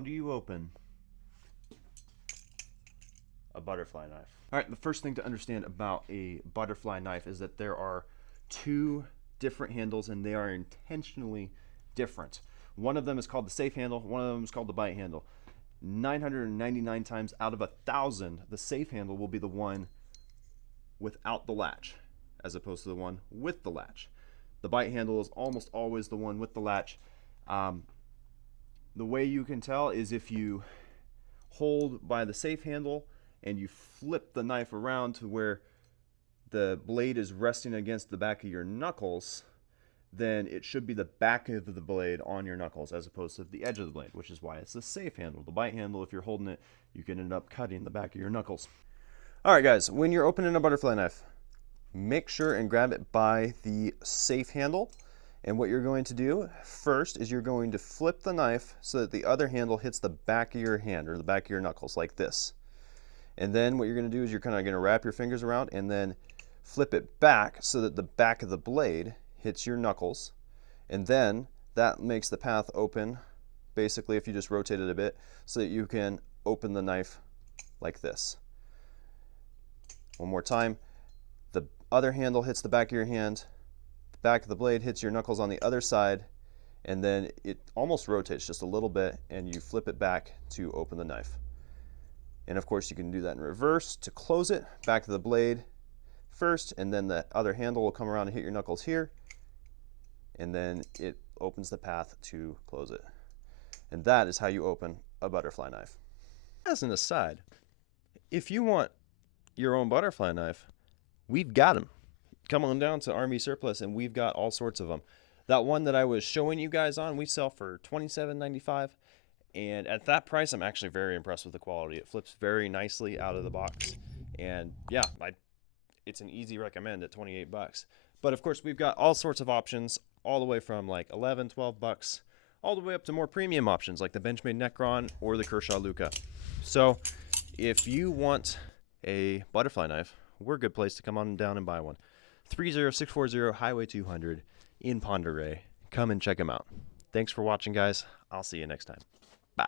How do you open a butterfly knife? All right, the first thing to understand about a butterfly knife is that there are two different handles and they are intentionally different. One of them is called the safe handle, one of them is called the bite handle. 999 times out of 1,000, the safe handle will be the one without the latch as opposed to the one with the latch. The bite handle is almost always the one with the latch. The way you can tell is if you hold by the safe handle and you flip the knife around to where the blade is resting against the back of your knuckles, then it should be the back of the blade on your knuckles as opposed to the edge of the blade, which is why it's the safe handle. The bite handle, if you're holding it, you can end up cutting the back of your knuckles. All right, guys, when you're opening a butterfly knife, make sure and grab it by the safe handle. And what you're going to do first is you're going to flip the knife so that the other handle hits the back of your hand or the back of your knuckles like this. And then what you're going to do is you're kind of going to wrap your fingers around and then flip it back so that the back of the blade hits your knuckles. And then that makes the path open, basically, if you just rotate it a bit, so that you can open the knife like this. One more time. The other handle hits the back of your hand. The back of the blade hits your knuckles on the other side. And then it almost rotates just a little bit and you flip it back to open the knife. And of course you can do that in reverse to close it. Back of the blade first, and then the other handle will come around and hit your knuckles here. And then it opens the path to close it. And that is how you open a butterfly knife. As an aside, if you want your own butterfly knife, we've got them. Come on down to Army Surplus and we've got all sorts of them. That one that I was showing you guys on, we sell for $27.95. And at that price, I'm actually very impressed with the quality. It flips very nicely out of the box. And yeah, it's an easy recommend at 28 bucks. But of course, we've got all sorts of options, all the way from like 11, 12 bucks, all the way up to more premium options like the Benchmade Necron or the Kershaw Luca. So if you want a butterfly knife, we're a good place to come on down and buy one. 30640 Highway 200 in Pend Oreille. Come and check them out. Thanks for watching, guys. I'll see you next time. Bye.